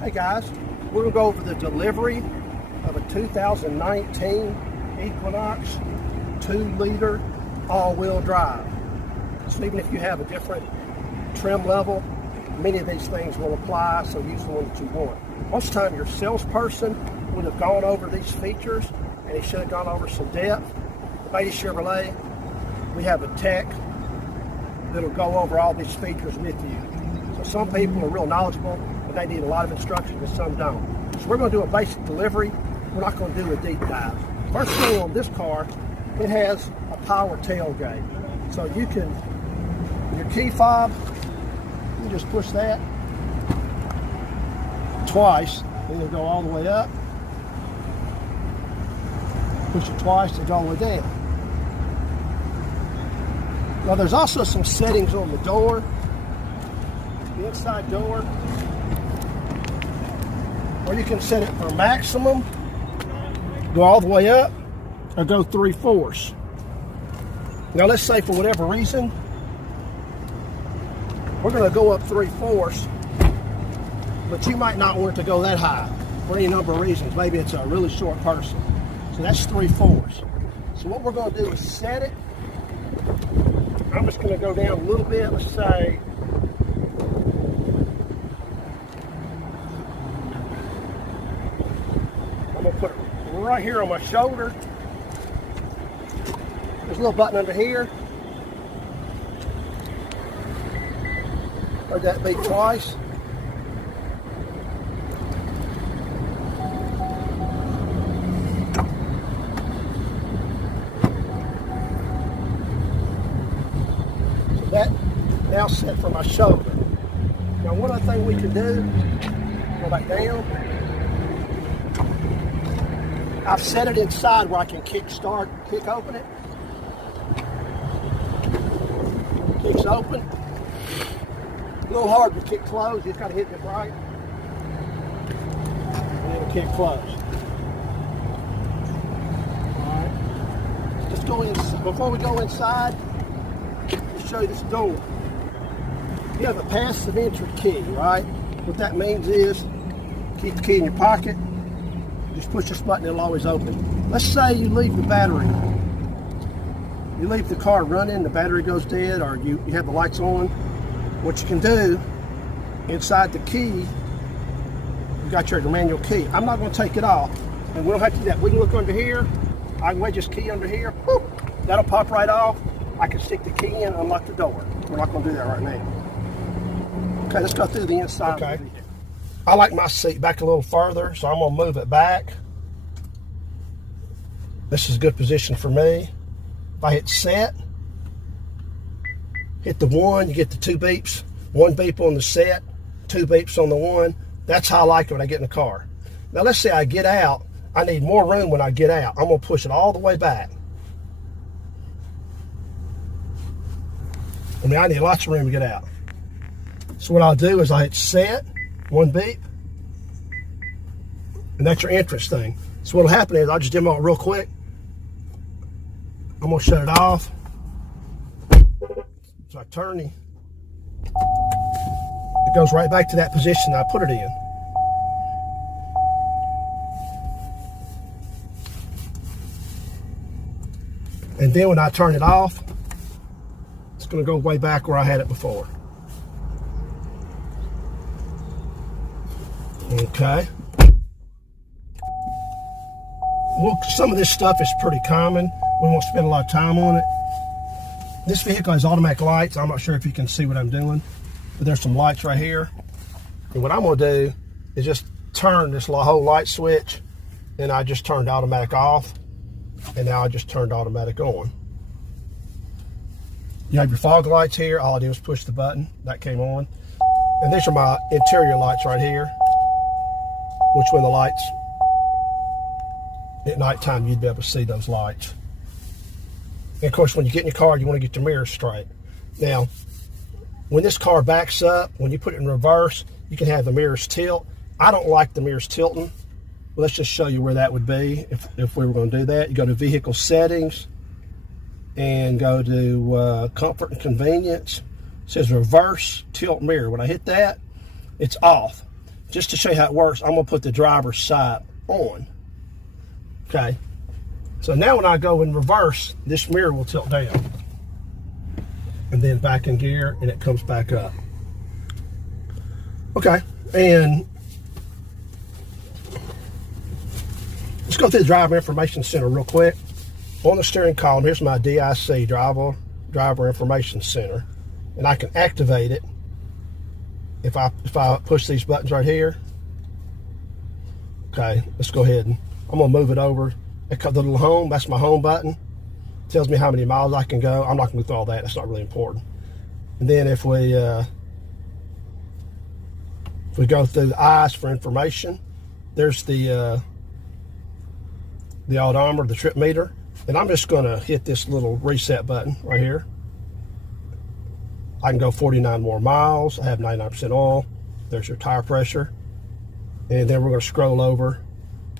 Hey guys, we're going to go over the delivery of a 2019 Equinox 2-liter all-wheel drive. So even if you have a different trim level, many of these things will apply, so use the one that you want. Most of the time your salesperson would have gone over these features and he should have gone over some depth. The Beatty Chevrolet, we have a tech that'll go over all these features with you. So some people are real knowledgeable, but they need a lot of instruction and some don't. So we're going to do a basic delivery. We're not going to do a deep dive. First thing on this car, it has a power tailgate. So you can, your key fob, you just push that twice, then it'll go all the way up. Push it twice to go all the way down. Now there's also some settings on the door, the inside door, where you can set it for maximum, go all the way up, or go 3/4. Now let's say for whatever reason, we're going to go up 3/4, but you might not want it to go that high for any number of reasons. Maybe it's a really short person. So that's 3/4. So what we're going to do is set it. I'm just going to go down a little bit. Let's say I'm going to put it right here on my shoulder. There's a little button under here. Heard that beep twice. That now set for my shoulder. Now one other thing we can do, go back down. I've set it inside where I can kick open it. Kicks open. A little hard to kick closed, you just gotta hit it right. And it'll kick closed. Alright. Just go in, before we go inside, show you this door. You have a passive entry key, right? What that means is keep the key in your pocket, just push this button, it'll always open. Let's say you leave the battery. You leave the car running, the battery goes dead, or you have the lights on. What you can do, inside the key, you got your manual key. I'm not going to take it off, and we don't have to do that. We can look under here. I can wedge this key under here. Whoop, that'll pop right off. I can stick the key in and unlock the door. We're not going to do that right now. Okay, let's go through the inside. Okay. I like my seat back a little further, so I'm going to move it back. This is a good position for me. If I hit set, hit the 1, you get the 2 beeps. 1 beep on the set, 2 beeps on the 1. That's how I like it when I get in the car. Now let's say I get out. I need more room when I get out. I'm going to push it all the way back. I mean, I need lots of room to get out. So what I'll do is I hit set, 1 beep, and that's your entrance thing. So what'll happen is I'll just demo it real quick. I'm gonna shut it off. So I turn it goes right back to that position I put it in. And then when I turn it off, it's going to go way back where I had it before. Okay. Well, some of this stuff is pretty common. We won't spend a lot of time on it. This vehicle has automatic lights. I'm not sure if you can see what I'm doing, but there's some lights right here. And what I'm going to do is just turn this whole light switch, and I just turned automatic off, and now I just turned automatic on. You have your fog lights here. All I do is push the button. That came on. And these are my interior lights right here, which when the lights, at nighttime, you'd be able to see those lights. And of course, when you get in your car, you want to get your mirrors straight. Now, when this car backs up, when you put it in reverse, you can have the mirrors tilt. I don't like the mirrors tilting. Let's just show you where that would be if we were going to do that. You go to Vehicle Settings and go to Comfort and Convenience. It says Reverse Tilt Mirror. When I hit that, it's off. just to show you how it works, I'm gonna put the driver's side on. Okay. So now when I go in reverse, this mirror will tilt down. And then back in gear, and it comes back up. Okay, and let's go through the driver information center real quick. On the steering column, here's my DIC, driver information center, and I can activate it if I push these buttons right here. Okay, let's go ahead and I'm gonna move it over. The little home, that's my home button. Tells me how many miles I can go. I'm not gonna go through all that. That's not really important. And then if we go through the eyes for information, there's the odometer, the trip meter, and I'm just gonna hit this little reset button right here. I can go 49 more miles. I have 99% oil. There's your tire pressure. And then we're gonna scroll over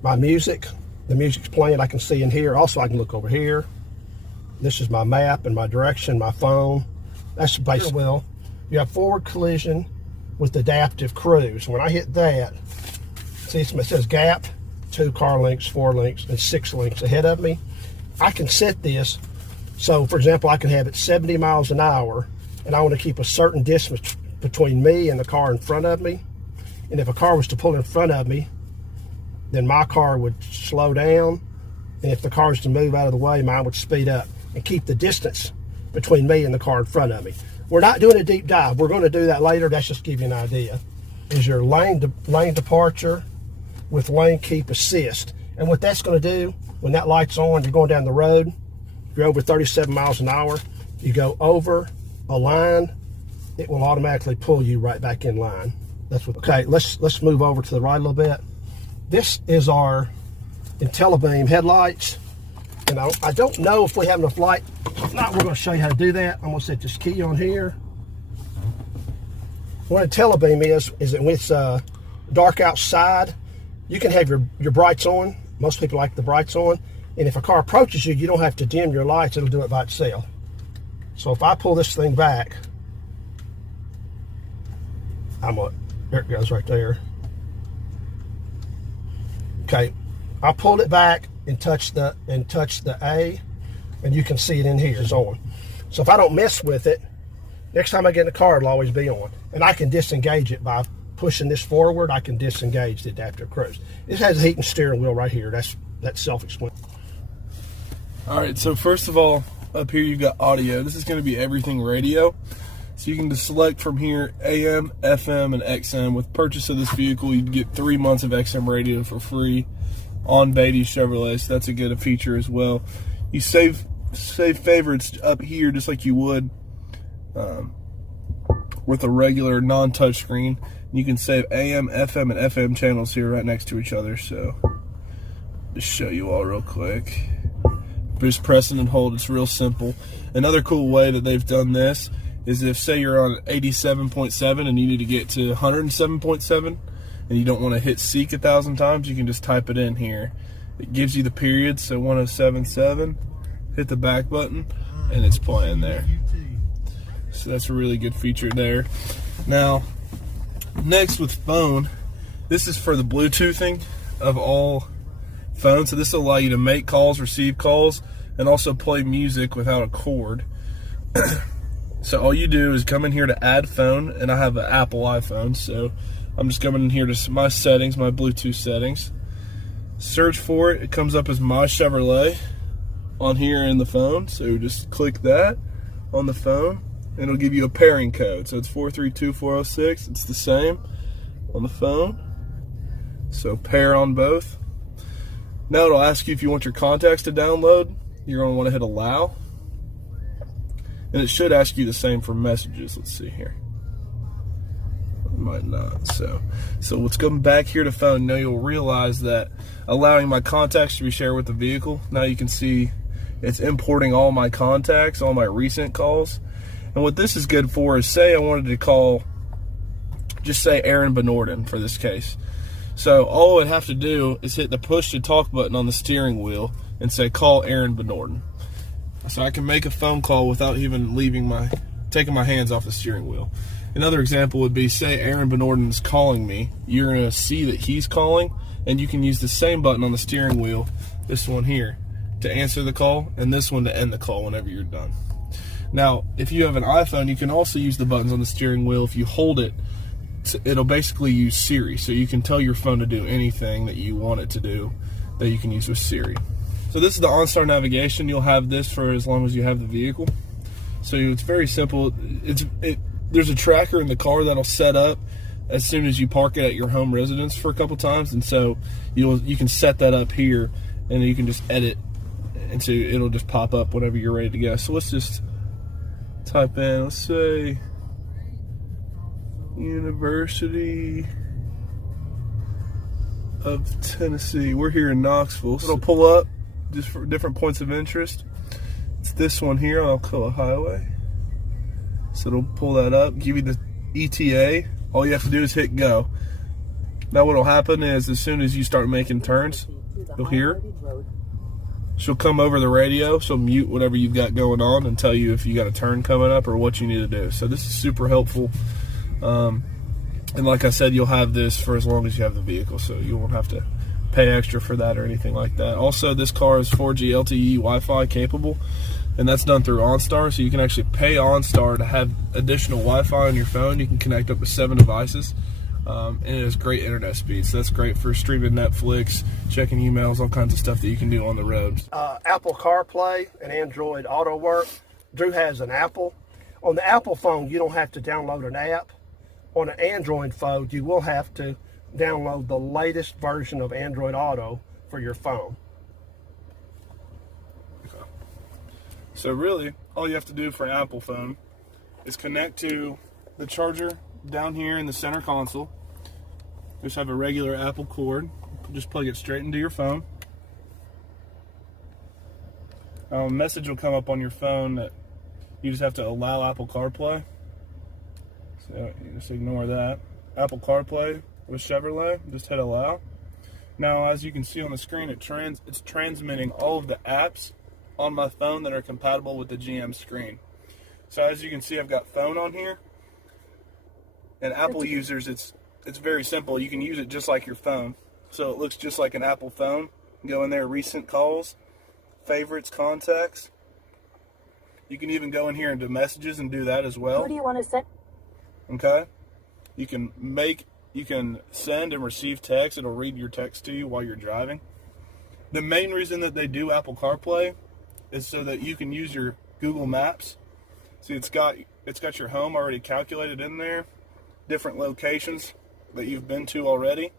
my music. The music's playing, I can see in here. Also, I can look over here. This is my map and my direction, my phone. That's the basic wheel. You have forward collision with adaptive cruise. When I hit that, see it says gap, 2 car lengths, 4 lengths, and 6 lengths ahead of me. I can set this, so for example, I can have it 70 miles an hour, and I want to keep a certain distance between me and the car in front of me. And if a car was to pull in front of me, then my car would slow down. And if the car was to move out of the way, mine would speed up and keep the distance between me and the car in front of me. We're not doing a deep dive. We're going to do that later. That's just to give you an idea. Is your lane departure with lane keep assist. And what that's going to do, when that light's on, you're going down the road, if you're over 37 miles an hour, you go over a line, it will automatically pull you right back in line. That's what. Okay, let's move over to the right a little bit. This is our Intellabeam headlights. And I don't know if we have enough light. If not, we're going to show you how to do that. I'm going to set this key on here. What Intellabeam is that when it's dark outside, you can have your brights on. Most people like the brights on. And if a car approaches you, you don't have to dim your lights. It'll do it by itself. So if I pull this thing back, there it goes right there. Okay, I pulled it back and touched the A, and you can see it in here. It's on. So if I don't mess with it, next time I get in the car, it'll always be on. And I can disengage it by pushing this forward. I can disengage the adaptive cruise. This has a heating steering wheel right here. That's self-explanatory. All right, so first of all, up here you've got audio. This is going to be everything radio. So you can just select from here AM, FM, and XM. With purchase of this vehicle, you'd get 3 months of XM radio for free on Beatty Chevrolet. So that's a good feature as well. You save favorites up here just like you would with a regular non-touch screen. You can save AM, FM, and FM channels here right next to each other. So just show you all real quick. Just press and hold. It's real simple. Another cool way that they've done this is if, say, you're on 87.7 and you need to get to 107.7 and you don't want to hit seek 1,000 times, you can just type it in here. It gives you the period, so 107.7, hit the back button, and it's playing there. So that's a really good feature there. Now, next with phone, this is for the Bluetoothing of all phones. So this will allow you to make calls, receive calls, and also play music without a cord. So all you do is come in here to add phone, and I have an Apple iPhone, so I'm just coming in here to my settings, my Bluetooth settings. Search for it. It comes up as My Chevrolet on here in the phone, so just click that on the phone, and it'll give you a pairing code. So it's 432406. It's the same on the phone. So pair on both. Now it'll ask you if you want your contacts to download. You're going to want to hit allow. And it should ask you the same for messages. Let's see here. It might not. So let's go back here to phone. Now you'll realize that allowing my contacts to be shared with the vehicle. Now you can see it's importing all my contacts, all my recent calls. And what this is good for is, say I wanted to call, just say Aaron Benorden for this case. So all I would have to do is hit the push to talk button on the steering wheel and say call Aaron Benorden. So I can make a phone call without even taking my hands off the steering wheel. Another example would be, say Aaron Benorden is calling me. You're going to see that he's calling, and you can use the same button on the steering wheel, this one here, to answer the call, and this one to end the call whenever you're done. Now, if you have an iPhone, you can also use the buttons on the steering wheel. If you hold it, it'll basically use Siri, so you can tell your phone to do anything that you want it to do that you can use with Siri. So this is the OnStar navigation. You'll have this for as long as you have the vehicle. So it's very simple. There's a tracker in the car that'll set up as soon as you park it at your home residence for a couple times, and so you can set that up here, and you can just edit, and so it'll just pop up whenever you're ready to go. So let's just type in, let's say University of Tennessee. We're here in Knoxville. So it'll pull up just for different points of interest. It's this one here, Alcoa Highway. So it'll pull that up, give you the ETA. All you have to do is hit go. Now what'll happen is, as soon as you start making turns, you'll hear she'll come over the radio. She'll mute whatever you've got going on and tell you if you got a turn coming up or what you need to do. So this is super helpful. And like I said, you'll have this for as long as you have the vehicle, so you won't have to pay extra for that or anything like that. Also, this car is 4G LTE Wi-Fi capable, and that's done through OnStar, so you can actually pay OnStar to have additional Wi-Fi on your phone. You can connect up to 7 devices, and it has great internet speed, so that's great for streaming Netflix, checking emails, all kinds of stuff that you can do on the road. Apple CarPlay and Android Auto work. Drew has an Apple. On the Apple phone, you don't have to download an app. On an Android phone, you will have to download the latest version of Android Auto for your phone. Okay. So really, all you have to do for an Apple phone is connect to the charger down here in the center console. Just have a regular Apple cord. Just plug it straight into your phone. A message will come up on your phone that you just have to allow Apple CarPlay. So you just ignore that. Apple CarPlay with Chevrolet, just hit allow. Now, as you can see on the screen, it's transmitting all of the apps on my phone that are compatible with the GM screen. So as you can see, I've got phone on here. And Apple users, it's very simple. You can use it just like your phone. So it looks just like an Apple phone. Go in there, recent calls, favorites, contacts. You can even go in here into messages and do that as well. Who do you want to send? Okay. You can send and receive text. It'll read your text to you while you're driving. The main reason that they do Apple CarPlay is so that you can use your Google Maps. See, it's got your home already calculated in there, different locations that you've been to already.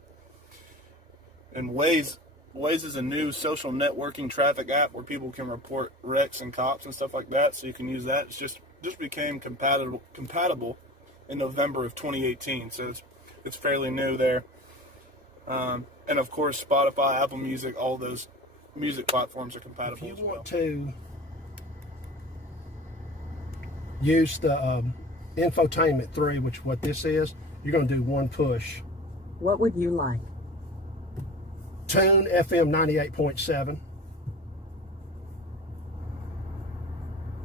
And Waze is a new social networking traffic app where people can report wrecks and cops and stuff like that. So you can use that. It's just became compatible in November of 2018. So it's fairly new there. And of course, Spotify, Apple Music, all those music platforms are compatible as well. If you want to use the Infotainment 3, which is what this is, you're going to do one push. What would you like? Tune FM 98.7.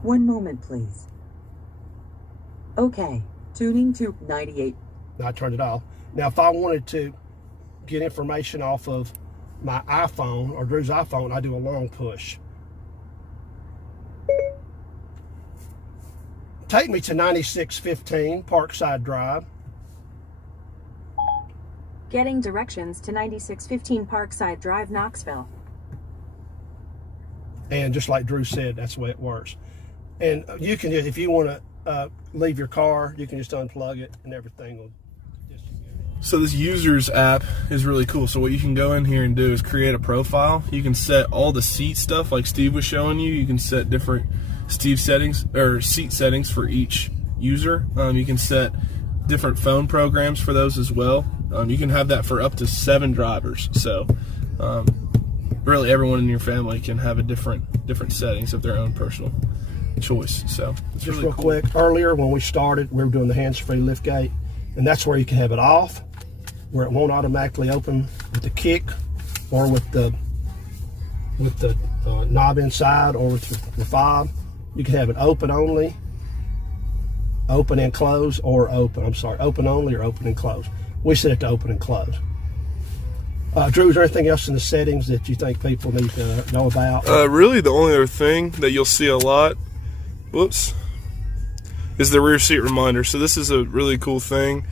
One moment, please. Okay, tuning to 98. I turned it off. Now, if I wanted to get information off of my iPhone or Drew's iPhone, I do a long push. Take me to 9615 Parkside Drive. Getting directions to 9615 Parkside Drive, Knoxville. And just like Drew said, that's the way it works. And you can, if you want to leave your car, you can just unplug it and everything will just... So this users app is really cool. So what you can go in here and do is create a profile. You can set all the seat stuff like Steve was showing you. You can set different seat settings for each user. You can set different phone programs for those as well. You can have that for up to 7 drivers. So really everyone in your family can have a different settings of their own personal choice. So it's just really real cool. quick, earlier when we started, we were doing the hands-free liftgate, and that's where you can have it off, where it won't automatically open with the kick or with the knob inside or with the fob. You can have it open only, open and close, or open. I'm sorry, open only or open and close. We set it to open and close. Drew, is there anything else in the settings that you think people need to know about? Really, the only other thing that you'll see a lot, whoops, is the rear seat reminder. So this is a really cool thing.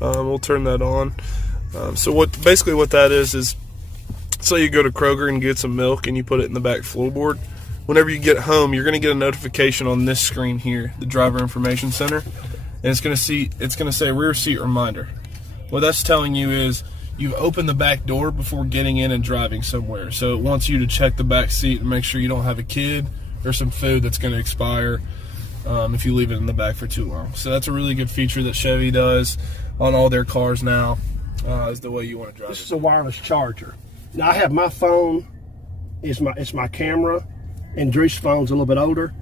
We'll turn that on. So basically what that is say you go to Kroger and get some milk and you put it in the back floorboard. Whenever you get home, you're going to get a notification on this screen here, the driver information center, and it's going to say rear seat reminder. What that's telling you is you've opened the back door before getting in and driving somewhere. So it wants you to check the back seat and make sure you don't have a kid or some food that's going to expire if you leave it in the back for too long. So that's a really good feature that Chevy does on all their cars now, is the way you want to drive. This is a wireless charger. Now I have my phone, it's my camera, and Drew's phone's a little bit older.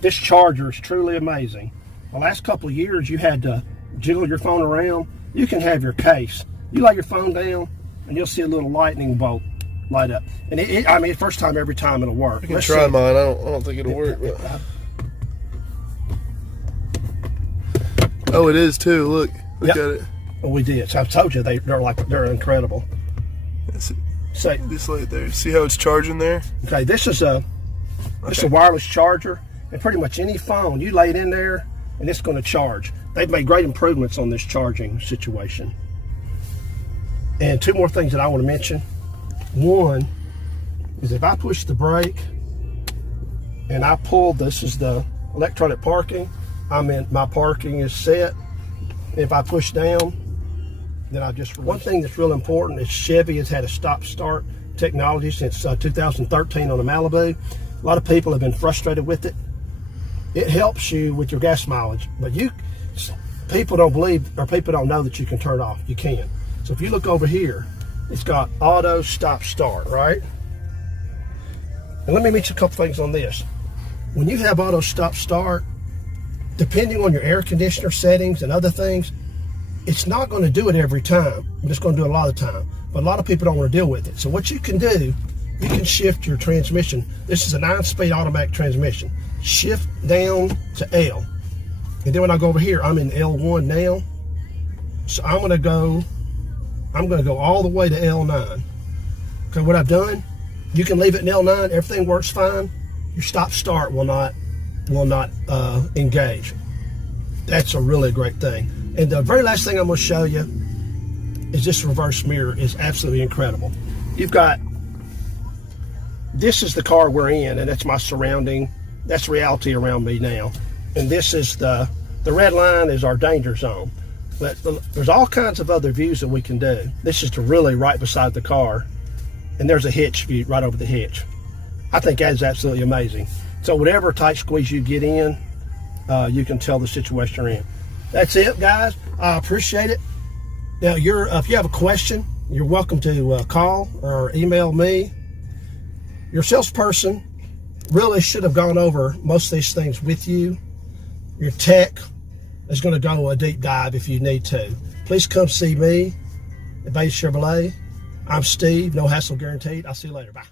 This charger is truly amazing. The last couple of years you had to jiggle your phone around. You can have your case. You lay your phone down, and you'll see a little lightning bolt light up. And I mean, first time, every time it'll work. I can try mine. I don't think it'll work. But. Oh, it is too. Look at it. Well, we did. So I've told you they're incredible. So just right there. See how it's charging there? Okay, this is a wireless charger, and pretty much any phone you lay it in there, and it's going to charge. They've made great improvements on this charging situation. And two more things that I want to mention. One is if I push the brake and I pull, this is the electronic parking. My parking is set. If I push down, then I just release. One thing that's real important is Chevy has had a stop-start technology since 2013 on the Malibu. A lot of people have been frustrated with it. It helps you with your gas mileage, but people don't believe, or people don't know that you can turn it off. You can. So if you look over here, it's got auto stop-start, right? And let me mention a couple things on this. When you have auto stop-start, depending on your air conditioner settings and other things, it's not going to do it every time. It's going to do it a lot of the time. But a lot of people don't want to deal with it. So what you can do, you can shift your transmission. This is a 9-speed automatic transmission. Shift down to L. And then when I go over here, I'm in L1 now. So I'm going to go all the way to L9. Okay, what I've done, you can leave it in L9, everything works fine. Your stop-start will not engage. That's a really great thing. And the very last thing I'm going to show you is this reverse mirror is absolutely incredible. This is the car we're in, and that's my surrounding. That's reality around me now. And this is the red line is our danger zone. But there's all kinds of other views that we can do. This is really right beside the car, and there's a hitch view right over the hitch. I think that is absolutely amazing. So whatever tight squeeze you get in, you can tell the situation you're in. That's it, guys. I appreciate it. Now, if you have a question, you're welcome to call or email me. Your salesperson really should have gone over most of these things with you. Your tech is going to go a deep dive if you need to. Please come see me at Bates Chevrolet. I'm Steve, no hassle guaranteed. I'll see you later. Bye.